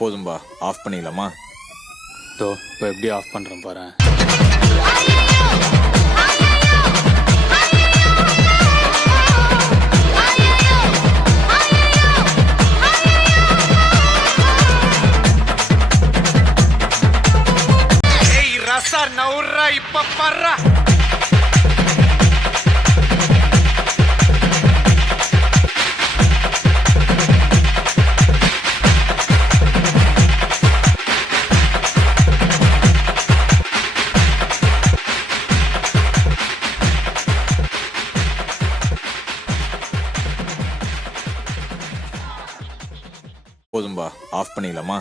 போதும்பா, ஆஃப் பண்ணிடலாமா? தோ இப்போ எப்படி ஆஃப் பண்ணுறேன் பாரு. ரசா நவுறா இப்ப பர்றா. போதும்பா, ஆஃப் பண்ணிடலாமா?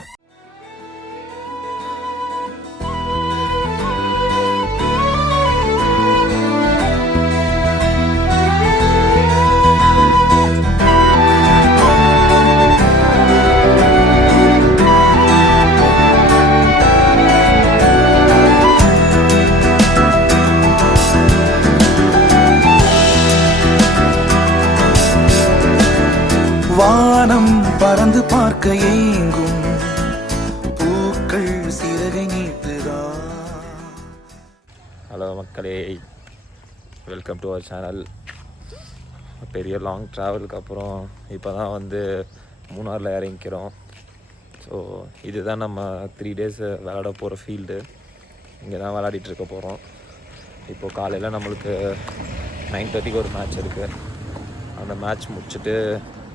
வானம் பறந்து பார்க்க ஏங்கும் பூக்கள் சிறகை நீட்டுதா. ஹலோ மக்களே, வெல்கம் டு அவர் சேனல். பெரிய லாங் ட்ராவலுக்கு அப்புறம் இப்போ தான் வந்து மூணாரில் இறங்கிக்கிறோம். ஸோ இதுதான் நம்ம 3 days விளையாட போகிற ஃபீல்டு. இங்கே தான் விளையாடிட்டுருக்க போகிறோம். இப்போது காலையில் நம்மளுக்கு 9:30 ஒரு மேட்ச் இருக்குது. அந்த மேட்ச் முடிச்சுட்டு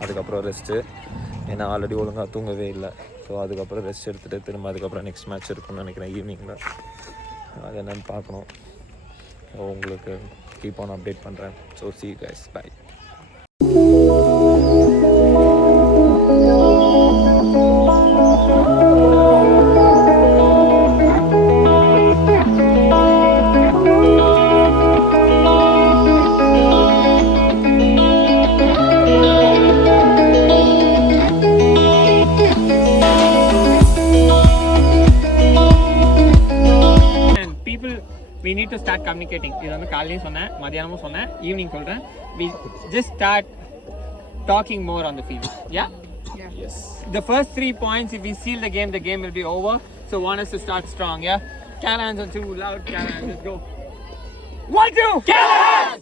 அதுக்கப்புறம் ரெஸ்ட்டு. ஏன்னா ஆல்ரெடி ஒழுங்காக தூங்கவே இல்லை. ஸோ அதுக்கப்புறம் ரெஸ்ட் எடுத்துகிட்டு திரும்ப அதுக்கப்புறம் நெக்ஸ்ட் மேட்ச் இருக்குன்னு நினைக்கிறேன் ஈவினிங்கில். அது என்னென்னு பார்க்கணும். ஸோ உங்களுக்கு கீப் ஆன் அப்டேட் பண்ணுறேன். So see you guys, bye. We need to start communicating. இது வந்து காலையிலும் சொன்னேன், மதியானமும் சொன்னேன், ஈவினிங் சொல்கிறேன். We just start talking more on the field. Yeah? Yes. The first 3 points, if we seal the game will be over. So want us to start strong, yeah? Callahan's are too loud. Callahan, let's go. 1, 2, Callahan!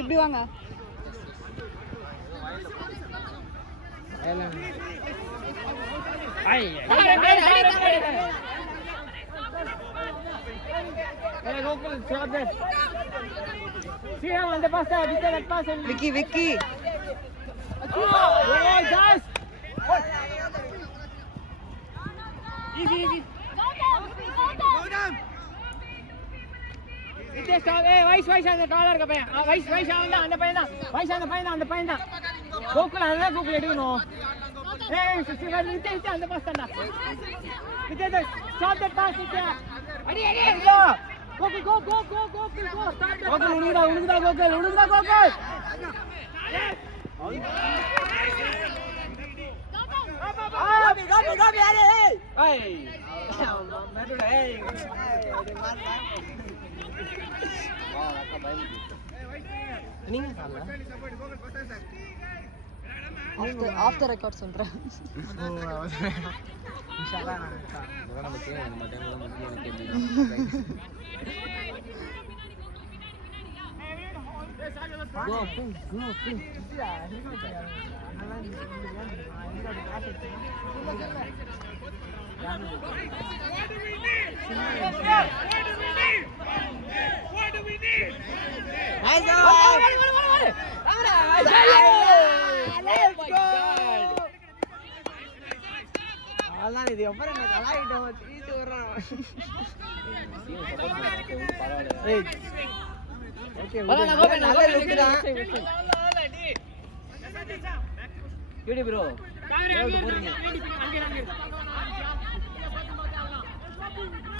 இப்படி வாங்க. Vicky, Vicky. Easy. வயசு அந்த காலா இருக்க பையன். வயசு அந்த பையன் தான். அந்த பையன் தான். கோகுல் அதான் கோகுல் எடுக்கணும். விஜய் அந்த பாஸ் தான்டா. Vijay stop that pass Vijay. அடி go. Gokul go. Start that. Gokul உனக்குதா கோகுல். Go யாரே. ஏய். மேடுடா ஏய். நீங்க காணல. ஆஃப் தி ரெக்கார்ட் சொல்றேன். இன்ஷால்லா நான் நமக்கு நம்ம டைம்ல முக்கியம் எனக்கு அதான் இது அப்புறம் நான் கலாயிட்டோம் தீட்டு வர்றோம். ஓகே நல்லா இருக்குடா யூடி ப்ரோ எவ்வளவு போறீங்க?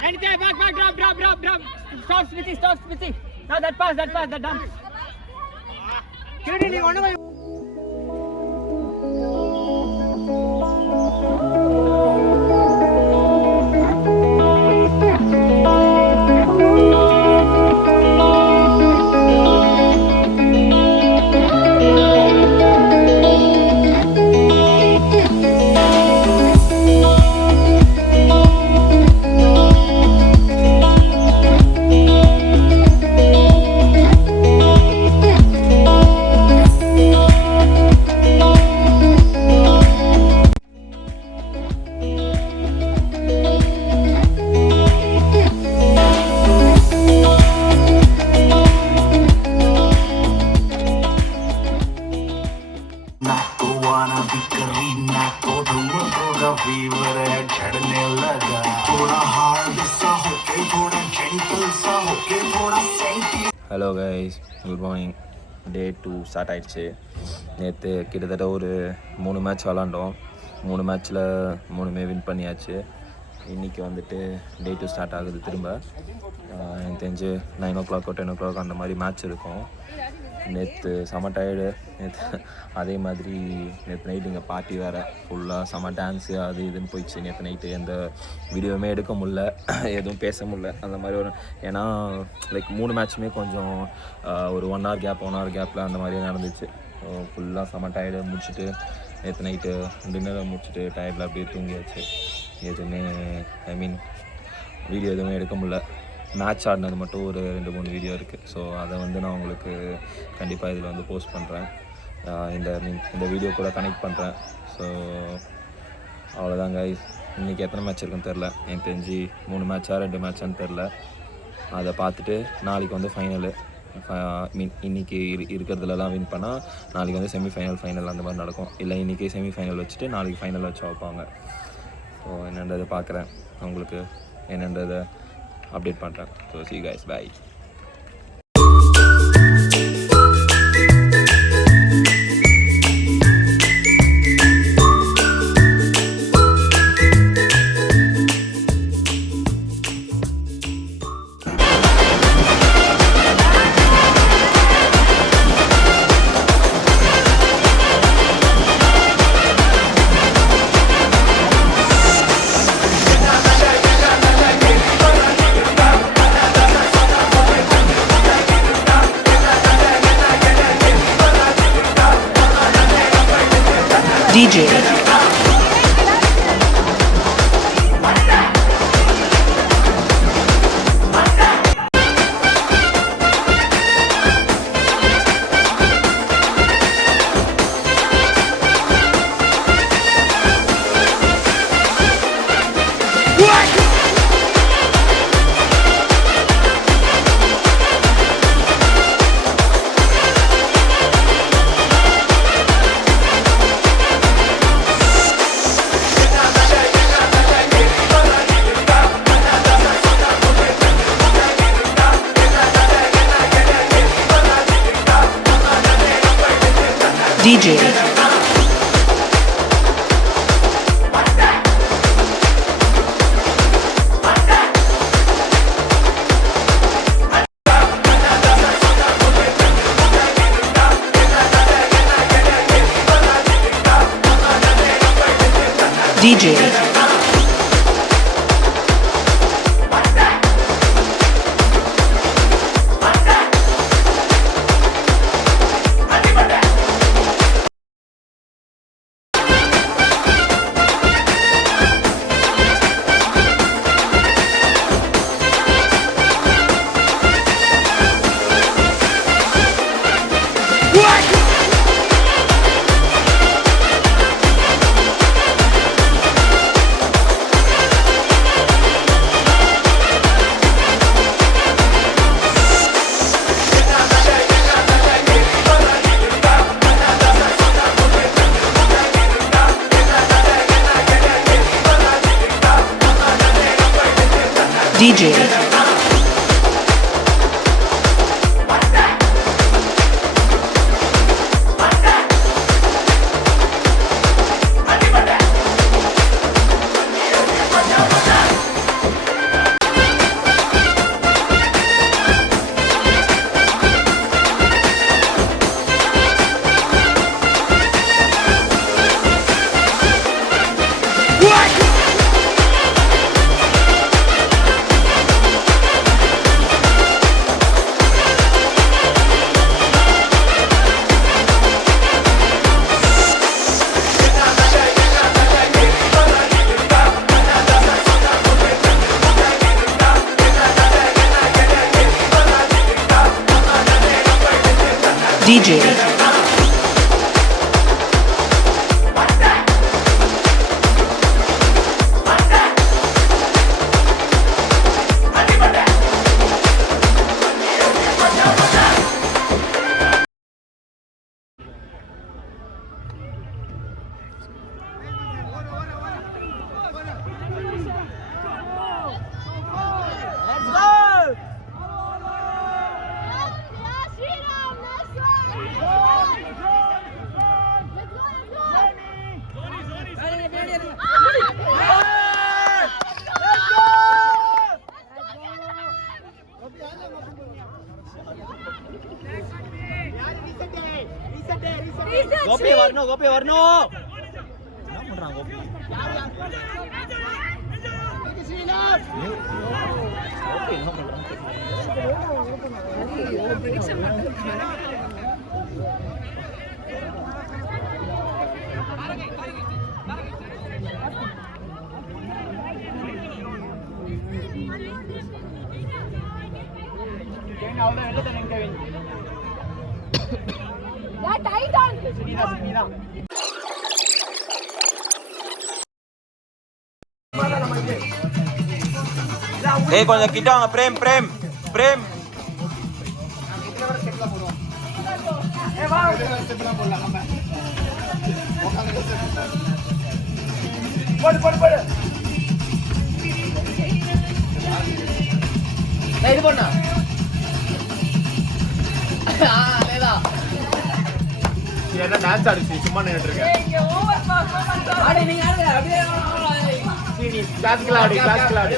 And back, drop. Stop, Smithy. Now that pass, that dump. Kiriti, you want to hello guys, good morning. Day 2 start ஆகிடுச்சு. நேற்று கிட்டத்தட்ட ஒரு 3 மேட்ச் விளாண்டோம். 3 மேட்ச்சில் 3மே வின் பண்ணியாச்சு. இன்றைக்கி வந்துட்டு டே 2 ஸ்டார்ட் ஆகுது திரும்ப. எனக்கு தெரிஞ்சு 9 o'clock 10 o'clock அந்த மாதிரி மேட்ச் இருக்கும். நேற்று செம டயர்டு. நேற்று அதே மாதிரி நேற்று நைட்டு இங்கே பார்ட்டி வேறு ஃபுல்லாக செம டான்ஸு அது இதுன்னு போயிடுச்சு. நேற்று நைட்டு எந்த வீடியோவுமே எடுக்க முடில, எதுவும் பேச முடில. அந்த மாதிரி ஒரு ஏன்னா லைக் 3 மேட்ச்சுமே கொஞ்சம் ஒரு 1 hour கேப்பில் அந்த மாதிரி நடந்துச்சு. ஃபுல்லாக செம டயர்டு. முடிச்சுட்டு நேற்று நைட்டு டின்னரை முடிச்சுட்டு டயர்டில் அப்படியே தூங்கியாச்சு. எதுவுமே வீடியோ எதுவுமே எடுக்க முடில. மேட்ச் ஆடினது மட்டும் ஒரு 2-3 வீடியோ இருக்குது. ஸோ அதை வந்து நான் உங்களுக்கு கண்டிப்பாக இதில் வந்து போஸ்ட் பண்ணுறேன். இந்த வீடியோ கூட கனெக்ட் பண்ணுறேன். ஸோ அவ்வளோதான் கைஸ். இன்றைக்கி எத்தனை மேட்ச் இருக்குன்னு தெரில. எனக்கு தெரிஞ்சு 3 மேட்சா 2 மேட்சான்னு தெரில. அதை பார்த்துட்டு நாளைக்கு வந்து ஃபைனலு இன்றைக்கி இருக்கிறதுலலாம் வின் பண்ணால் நாளைக்கு வந்து ஃபைனல் அந்த மாதிரி நடக்கும். இல்லை இன்றைக்கி செமிஃபைனல் வச்சுட்டு நாளைக்கு ஃபைனல் வச்சு வைப்பாங்க. ஸோ என்னன்றதை பார்க்குறேன், உங்களுக்கு என்னன்றதை அப்டேட் பண்ணுறேன். So see you guys, bye. DJ. DJ. DJ. DJ. DJ. Gopi வரணும் கோபி வரணும் என்ன பண்றான் கோபி கோபி என்ன பண்றான் அவ்வளோ வெளில தண்ணி கவின் சினிதான் ஏய் கொஞ்சம் கிட்ட வாங்க பிரேம் பிரேம் பிரேம் இது பண்ணா என்ன டான்ஸ் ஆடுச்சு சும்மா நின்னுட்டு இருக்கேன் கிளாசிக்கல் ஆடு கிளாசிக்கல் ஆடு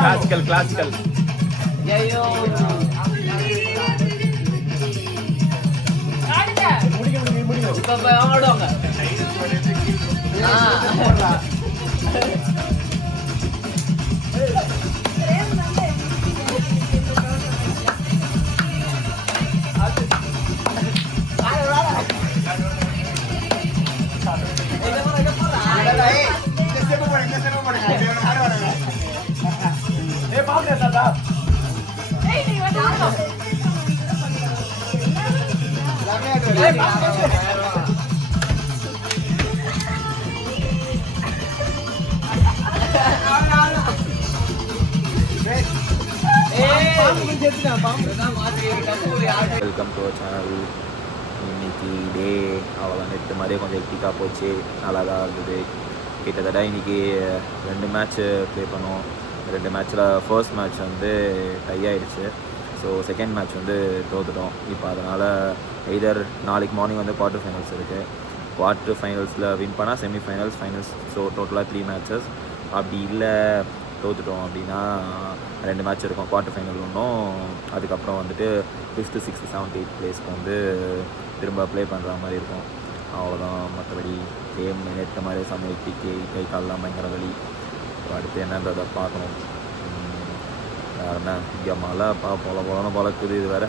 கிளாசிக்கல் கிளாசிக்கல் ஆடுவாங்க வெல்கம் டு சேனல். இன்னைக்கு டே அவ்வளோ நேற்று மாதிரியே கொஞ்சம் ஹெக்டிக்காக போச்சு, நல்லா தான் இருந்தது. கிட்டத்தட்ட இன்றைக்கி 2 மேட்ச்சு ப்ளே பண்ணோம். 2 மேட்ச்சில் ஃபர்ஸ்ட் மேட்ச் வந்து டை ஆகிடுச்சு. ஸோ செகண்ட் மேட்ச் வந்து தோற்றுட்டோம். இப்போ அதனால் எய்தர் நாளைக்கு மார்னிங் வந்து குவார்ட்டர் ஃபைனல்ஸ் இருக்குது. குவார்ட்டர் ஃபைனல்ஸில் வின் பண்ணால் செமிஃபைனல்ஸ், ஃபைனல்ஸ். ஸோ டோட்டலாக 3 மேட்சஸ். அப்படி இல்லை தோற்றுட்டோம் அப்படின்னா 2 மேட்ச் இருக்கும். குவார்ட்டர் ஃபைனல் ஒன்றும், அதுக்கப்புறம் வந்துட்டு 5th, 6th, 7th, 8th பிளேஸ்க்கு வந்து திரும்ப ப்ளே பண்ணுற மாதிரி இருக்கும். அவ்வளோதான். மற்றபடி கேம் நேற்று மாதிரி சமையல் கை கால்லாம் பயங்கர வலி. அடுத்து என்னன்றதை பார்க்கணும். வேறு என்ன, இங்கே மழை பொலன்னு பழக்குது. இது வேறு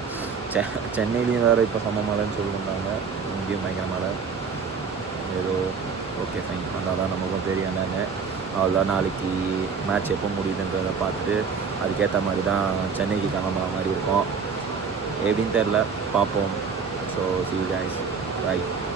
சென்னையிலையும் வேறு இப்போ சம மழைன்னு சொல்லியிருந்தாங்க. இங்கேயும் பயங்கர மழை. ஏதோ ஓகே ஃபைன், வந்தால் தான் நமக்கும் தெரியும் என்னென்னு. அவ்வளோதான். நாளைக்கு மேட்ச் எப்போ முடியுதுன்றதை பார்த்துட்டு அதுக்கேற்ற மாதிரி தான் சென்னைக்கு கிளம்புற மாதிரி இருக்கும். எப்படின்னு தெரில, பார்ப்போம். So see you guys. Bye.